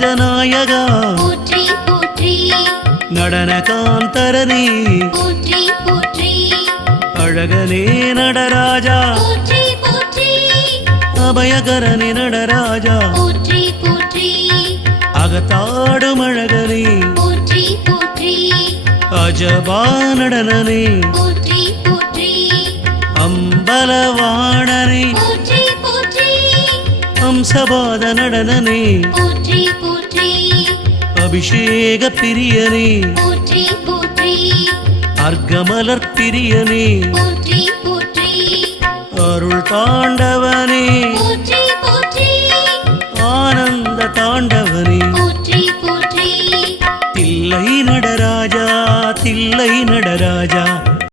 நடராஜநாயக போற்றி போற்றி நடனகாந்தரனே போற்றி போற்றி அழகனே நடராஜா போற்றி போற்றி அபயகரனே நடராஜா போற்றி போற்றி அகத்தாடும் அழகனே போற்றி போற்றி அஜபா நடனனே போற்றி போற்றி அம்பலவாணனே போற்றி போற்றி அம்சபாத நடனனே போற்றி போற்றி அபிஷேக பிரியனே போற்றி போற்றி அர்க்கமலர் பிரியனே போற்றி போற்றி அருள் தாண்டவனே போற்றி போற்றி ஆனந்த தாண்டவனே போற்றி போற்றி தில்லை நடராஜா தில்லை நடராஜா